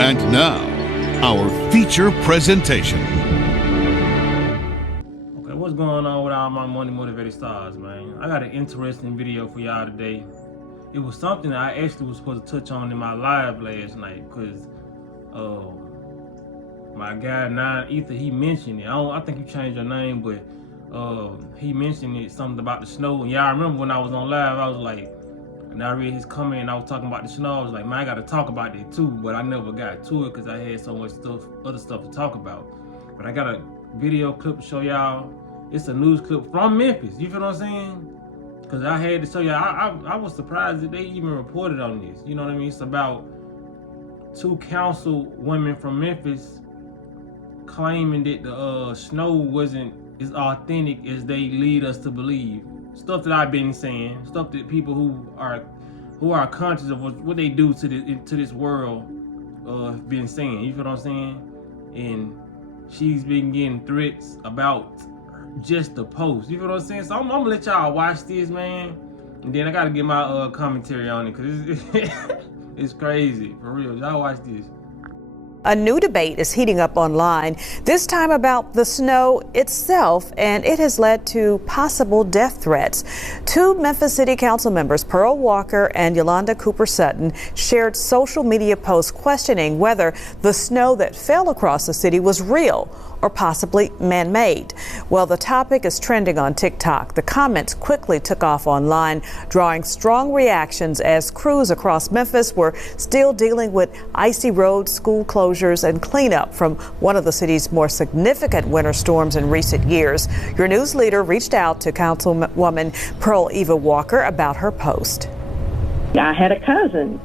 And now, our feature presentation. Okay, what's going on with all my money motivated stars, man? I got an interesting video for y'all today. It was something that I actually was supposed to touch on in my live last night, because my guy Nine Ether, he mentioned it. I think you changed your name, but he mentioned it, something about the snow. And y'all remember when I was on live, I was like, and I read his comment and I was talking about the snow. I was like, man, I got to talk about it too, but I never got to it because I had so much other stuff to talk about. But I got a video clip to show y'all. It's a news clip from Memphis. You feel what I'm saying? Because I had to show y'all. I was surprised that they even reported on this. You know what I mean? It's about two council women from Memphis claiming that the snow wasn't as authentic as they lead us to believe. Stuff that I've been saying, stuff that people who are conscious of what they do to this world have been saying. You feel what I'm saying? And she's been getting threats about just the post. You feel what I'm saying? So I'm gonna let y'all watch this, man, and then I gotta get my commentary on it, because it's crazy for real. Y'all watch this. A new debate is heating up online, this time about the snow itself, and it has led to possible death threats. Two Memphis City Council members, Pearl Walker and Yolanda Cooper Sutton, shared social media posts questioning whether the snow that fell across the city was real or possibly man-made. Well, the topic is trending on TikTok. The comments quickly took off online, drawing strong reactions as crews across Memphis were still dealing with icy roads, school closures, and cleanup from one of the city's more significant winter storms in recent years. Your news leader reached out to Councilwoman Pearl Eva Walker about her post. I had a cousin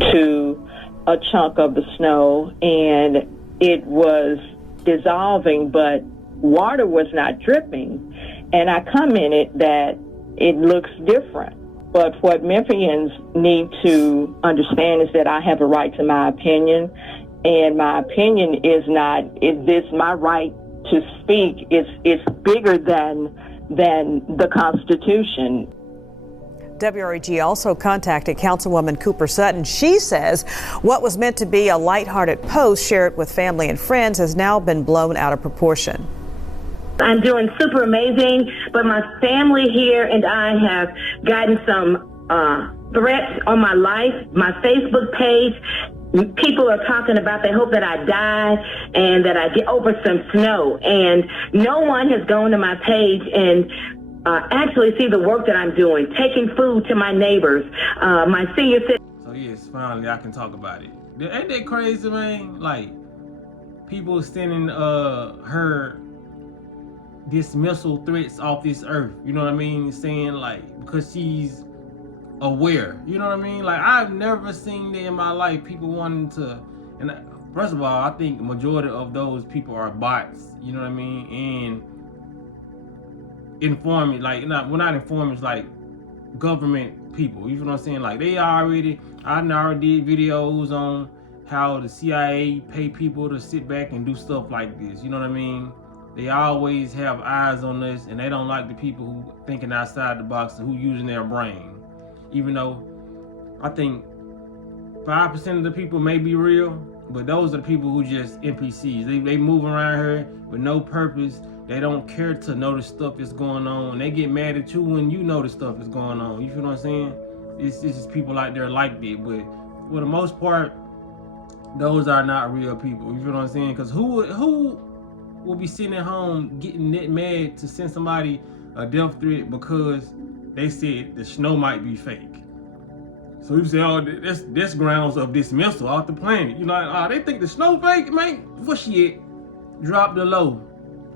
to a chunk of the snow, and it was dissolving, but water was not dripping. And I commented that it looks different. But what Memphians need to understand is that I have a right to my opinion, and my opinion is this my right to speak is bigger than the Constitution. WREG also contacted Councilwoman Cooper Sutton. She says what was meant to be a lighthearted post shared with family and friends has now been blown out of proportion. I'm doing super amazing, but my family here and I have gotten some threats on my life, my Facebook page. People are talking about they hope that I die and that I get over some snow. And no one has gone to my page and actually see the work that I'm doing, taking food to my neighbors, my senior citizens. So yes, finally I can talk about it. Ain't that crazy, man? Like, people sending her dismissal threats off this earth. You know what I mean? Saying, like, because she's aware. You know what I mean? Like, I've never seen that in my life. People wanting to, and first of all, I think the majority of those people are bots. You know what I mean? And informing, like, we're not informing, like government people. You know what I'm saying? Like, I already did videos on how the CIA pay people to sit back and do stuff like this. You know what I mean? They always have eyes on us, and they don't like the people who thinking outside the box and who using their brain. Even though I think 5% of the people may be real, but those are the people who just NPCs. They move around here with no purpose. They don't care to know the stuff that's going on. They get mad at you when you know the stuff is going on. You feel what I'm saying? It's just people out there like that. But for the most part, those are not real people. You feel what I'm saying? Because who will be sitting at home getting that mad to send somebody a death threat because they said the snow might be fake? So you say, oh, that's grounds of dismissal off the planet. You know, they think the snow fake, man. What shit? Drop the low.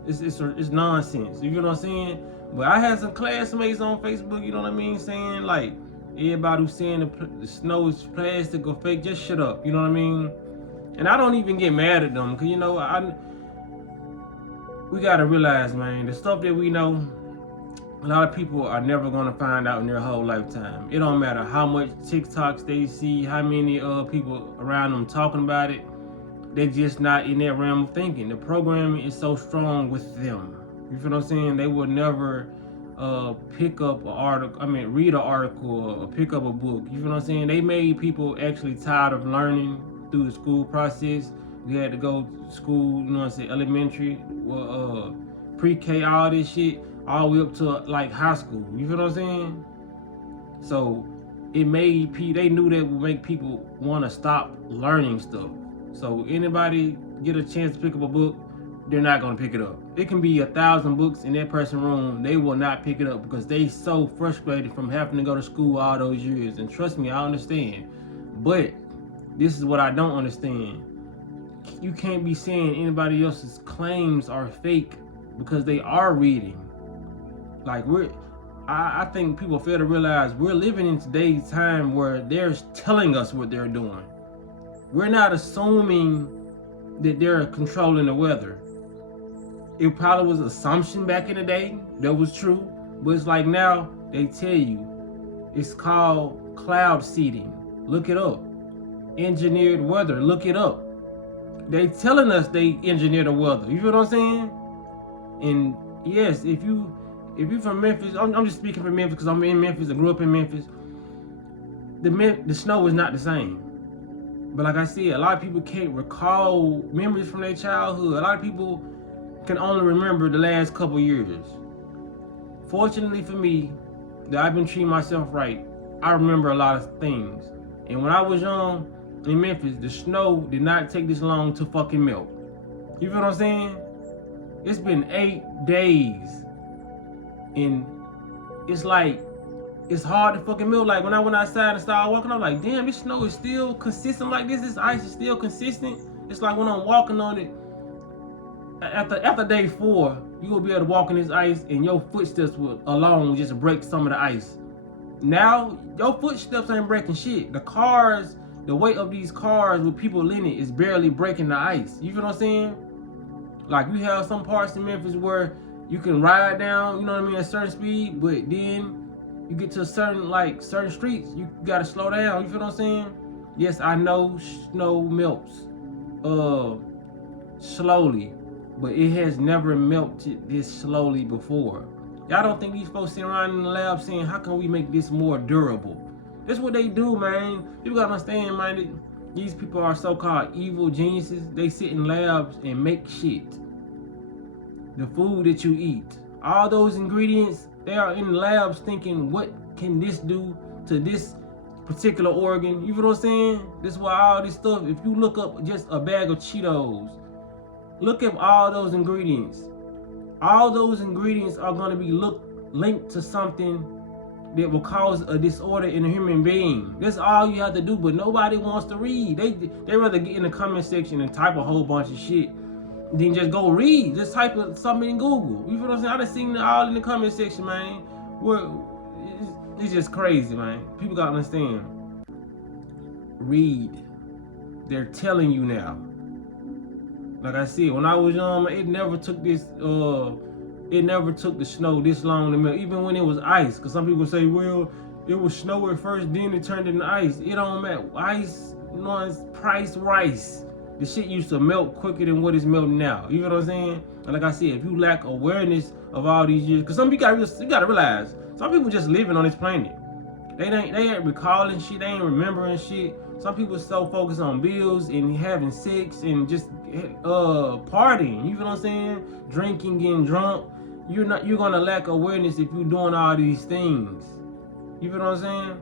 It's nonsense. You know what I'm saying? But I had some classmates on Facebook, you know what I mean, saying, like, everybody who's saying the snow is plastic or fake, just shut up. You know what I mean? And I don't even get mad at them, because, you know, we got to realize, man, the stuff that we know, a lot of people are never going to find out in their whole lifetime. It don't matter how much TikToks they see, how many people around them talking about it. They're just not in that realm of thinking. The programming is so strong with them. You feel what I'm saying? They will never pick up an article. I mean, read an article or pick up a book. You feel what I'm saying? They made people actually tired of learning through the school process. We had to go to school, you know what I'm saying, elementary, pre-K, all this shit, all the way up to like high school. You feel what I'm saying? So it made they knew that would make people want to stop learning stuff. So anybody get a chance to pick up a book, they're not gonna pick it up. It can be 1,000 books in that person's room, they will not pick it up because they so frustrated from having to go to school all those years. And trust me, I understand. But this is what I don't understand. You can't be saying anybody else's claims are fake because they are reading. Like I think people fail to realize we're living in today's time where they're telling us what they're doing. We're not assuming that they're controlling the weather. It probably was an assumption back in the day that was true, but it's like now they tell you it's called cloud seeding. Look it up. Engineered weather. Look it up. They telling us they engineer the weather. You feel what I'm saying? And yes, if you from Memphis, I'm just speaking from Memphis because I'm in Memphis. I grew up in Memphis. The snow is not the same. But like I said, a lot of people can't recall memories from their childhood. A lot of people can only remember the last couple years. Fortunately for me, that I've been treating myself right, I remember a lot of things. And when I was young in Memphis, the snow did not take this long to fucking melt. You feel what I'm saying? It's been 8 days. And it's like, it's hard to fucking melt. Like when I went outside and started walking, I'm like, damn, this snow is still consistent like this. This ice is still consistent. It's like when I'm walking on it, after day 4, you will be able to walk in this ice and your footsteps will alone just break some of the ice. Now, your footsteps ain't breaking shit. The cars, the weight of these cars with people in it is barely breaking the ice. You feel what I'm saying? Like you have some parts in Memphis where you can ride down, you know what I mean, at a certain speed, but then you get to certain streets, you gotta slow down. You feel what I'm saying? Yes, I know snow melts slowly, but it has never melted this slowly before. Y'all don't think these folks sitting around in the lab saying, how can we make this more durable? That's what they do, man. People gotta understand, man, these people are so-called evil geniuses. They sit in labs and make shit. The food that you eat, all those ingredients, they are in labs thinking, what can this do to this particular organ? You feel what I'm saying? This is why all this stuff, if you look up just a bag of Cheetos, look at all those ingredients. All those ingredients are going to be linked to something that will cause a disorder in a human being. That's all you have to do, but nobody wants to read. They rather get in the comment section and type a whole bunch of shit than just go read. Just type something in Google. You feel what I'm saying? I done seen it all in the comment section, man. It's just crazy, man. People gotta understand. Read. They're telling you now. Like I said, when I was young, it never took the snow this long to melt, even when it was ice. Cause some people say, well, it was snow at first, then it turned into ice. It don't matter. Ice, you know, it's priced rice. The shit used to melt quicker than what is melting now. You know what I'm saying? And like I said, if you lack awareness of all these years, cause some people you gotta realize, some people just living on this planet. They ain't recalling shit. They ain't remembering shit. Some people so focused on bills and having sex and just partying. You feel what I'm saying? Drinking, getting drunk. You're gonna lack awareness if you're doing all these things. You feel what I'm saying?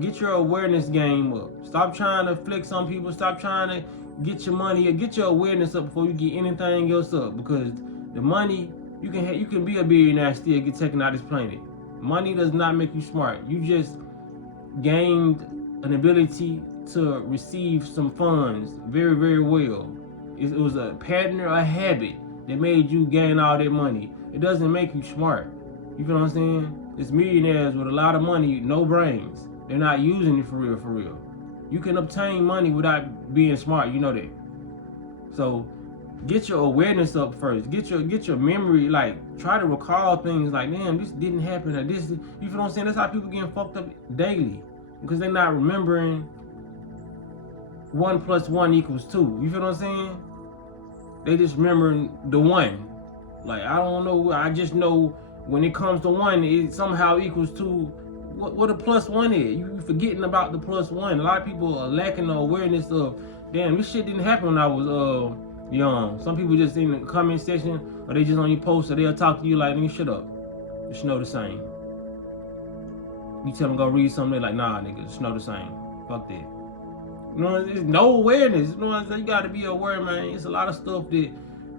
Get your awareness game up. Stop trying to flex on people. Stop trying to get your money. Get your awareness up before you get anything else up. Because the money, you can be a billionaire and still get taken out of this planet. Money does not make you smart. You just gained an ability to receive some funds very, very well. It was a pattern or a habit that made you gain all that money. It doesn't make you smart. You feel what I'm saying? It's millionaires with a lot of money, no brains. They're not using it for real, for real. You can obtain money without being smart, you know that. So get your awareness up first. Get your memory, like try to recall things like, damn, this didn't happen or this. You feel what I'm saying? That's how people getting fucked up daily. Because they're not remembering 1 + 1 = 2. You feel what I'm saying? They just remembering the one. Like, I don't know. I just know when it comes to 1, it somehow equals to what a +1 is. You forgetting about the +1. A lot of people are lacking the awareness of, damn, this shit didn't happen when I was young. Some people just in the comment section, or they just on your post, or they'll talk to you like, nigga, shut up. Just know the same. You tell them go read something, they're like, nah, nigga, just know the same. Fuck that. You know, there's no awareness. You know what I'm saying? You gotta be aware, man. It's a lot of stuff that,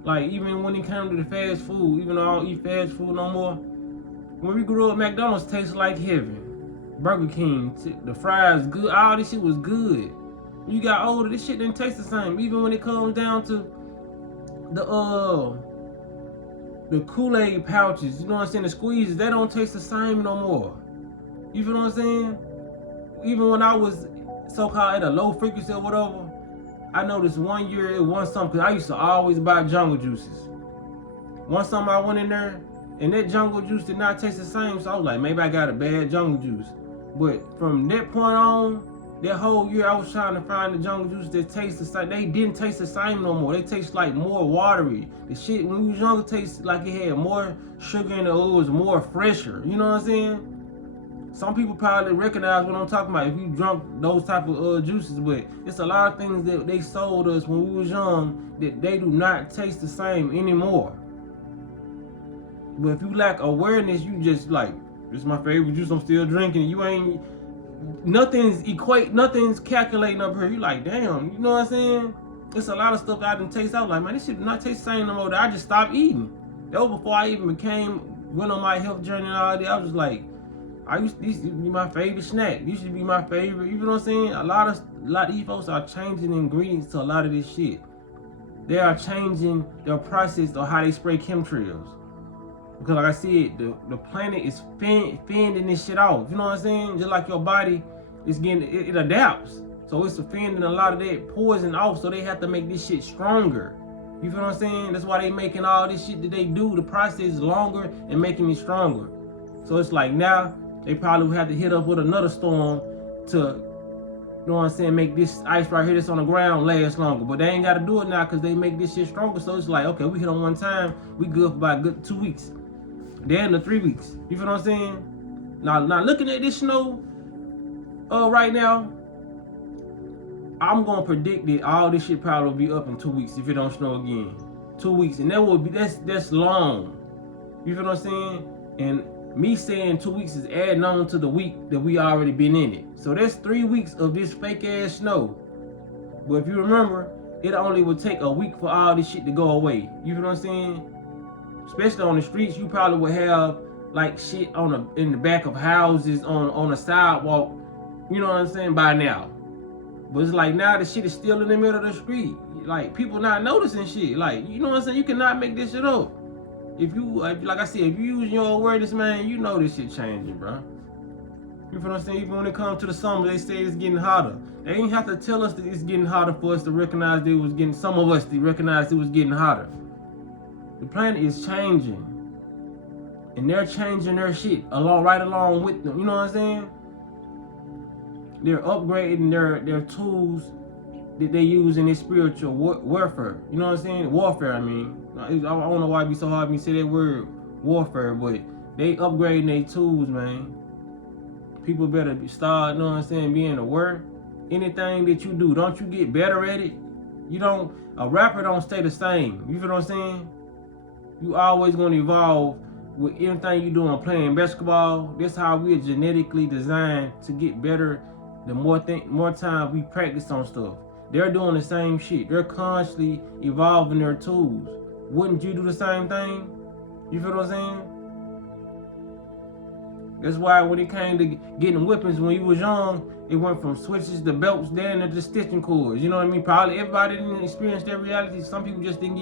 like, even when it comes to the fast food, even though I don't eat fast food no more, when we grew up, McDonald's tastes like heaven. Burger King, the fries good, all this shit was good. When you got older, this shit didn't taste the same. Even when it comes down to the Kool-Aid pouches, you know what I'm saying, the squeezes, they don't taste the same no more. You feel what I'm saying? Even when I was so-called at a low frequency or whatever, I noticed one year it was something, because I used to always buy jungle juices. One summer I went in there, and that jungle juice did not taste the same, so I was like, maybe I got a bad jungle juice. But from that point on, that whole year I was trying to find the jungle juice that tastes the same. They didn't taste the same no more. They taste like more watery. The shit when we was younger tasted like it had more sugar in it, or it was more fresher. You know what I'm saying? Some people probably recognize what I'm talking about if you drunk those type of juices, but it's a lot of things that they sold us when we was young that they do not taste the same anymore. But if you lack awareness, you just like, this is my favorite juice, I'm still drinking. You ain't, nothing's calculating up here. You like, damn, you know what I'm saying? It's a lot of stuff I didn't taste. I was like, man, this shit do not taste the same no more. I just stopped eating. That was before I even went on my health journey and all that. I was just like, this used to be my favorite snack. This should be my favorite. You know what I'm saying? A lot of these folks are changing ingredients to a lot of this shit. They are changing their process or how they spray chemtrails. Because like I said, the planet is fending this shit off. You know what I'm saying? Just like your body is it adapts. So it's fending a lot of that poison off, so they have to make this shit stronger. You feel what I'm saying? That's why they making all this shit that they do. The process is longer and making it stronger. So it's like now, they probably would have to hit up with another storm to, you know what I'm saying, make this ice right here that's on the ground last longer. But they ain't got to do it now because they make this shit stronger. So it's like, okay, we hit on one time, we good for about a good 2 weeks. Then the 3 weeks. You feel what I'm saying? Now looking at this snow right now, I'm gonna predict that all this shit probably will be up in 2 weeks if it don't snow again. 2 weeks, and that's long. You feel what I'm saying? And me saying 2 weeks is adding on to the week that we already been in it. So that's 3 weeks of this fake ass snow. But if you remember, it only would take a week for all this shit to go away. You feel what I'm saying? Especially on the streets, you probably would have like shit in the back of houses, on a sidewalk, you know what I'm saying, by now. But it's like now the shit is still in the middle of the street. Like people not noticing shit. Like, you know what I'm saying? You cannot make this shit up. If you, like I said, if you use your awareness, man, you know this shit changing, bro. You feel what I'm saying? Even when it comes to the summer, they say it's getting hotter. They ain't have to tell us that it's getting hotter for us to recognize that it was getting, some of us to recognize it was getting hotter. The planet is changing. And they're changing their shit right along with them. You know what I'm saying? They're upgrading their tools that they use in their spiritual warfare. You know what I'm saying? Warfare, I mean. I don't know why it be so hard for me to say that word, warfare, but they upgrading their tools, man. People better start, you know what I'm saying, being aware. Anything that you do, don't you get better at it? A rapper don't stay the same. You feel what I'm saying? You always gonna evolve with anything you doing. Playing basketball, that's how we are genetically designed to get better. The more time we practice on stuff. They're doing the same shit. They're constantly evolving their tools. Wouldn't you do the same thing? You feel what I'm saying? That's why when it came to getting whippings when you was young, it went from switches to belts down to the stitching cords. You know what I mean? Probably everybody didn't experience that reality. Some people just didn't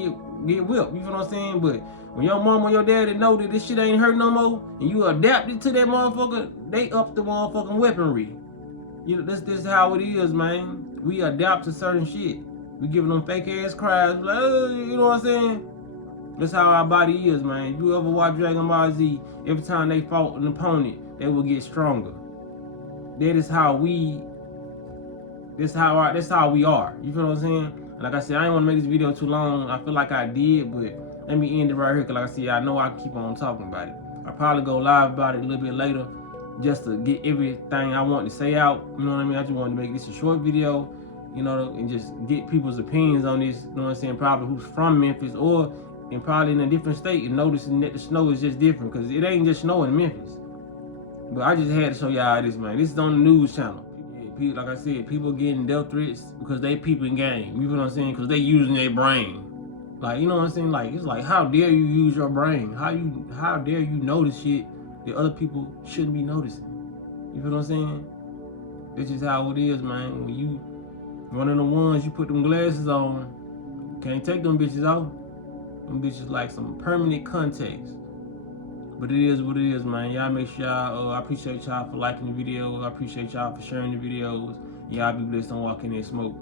get whipped. You feel what I'm saying? But when your mom or your daddy know that this shit ain't hurt no more, and you adapted to that motherfucker, they up the motherfucking weaponry. You know, this is how it is, man. We adapt to certain shit. We giving them fake ass cries, like, you know what I'm saying? That's how our body is, man. If you ever watch Dragon Ball Z, every time they fought an opponent, they will get stronger. That's how we are. You feel what I'm saying? Like I said, I didn't want to make this video too long. I feel like I did, but let me end it right here, because like I said, I know I keep on talking about it. I'll probably go live about it a little bit later, just to get everything I want to say out. You know what I mean? I just wanted to make this a short video, you know, and just get people's opinions on this. You know what I'm saying? Probably who's from Memphis or and probably in a different state and noticing that the snow is just different, because it ain't just snow in Memphis. But I just had to show y'all this, man. This is on the news channel. People, like I said, people getting death threats because they peeping game. You know what I'm saying? Because they using their brain. Like, you know what I'm saying? Like, it's like, how dare you use your brain? How dare you notice shit that other people shouldn't be noticing? You feel what I'm saying? That's just how it is, man. When you one of the ones, you put them glasses on, can't take them bitches off. Them bitches like some permanent contacts. But it is what it is, man. Y'all make sure y'all, I appreciate y'all for liking the video. I appreciate y'all for sharing the videos. Y'all be blessed, don't walk in there and smoke.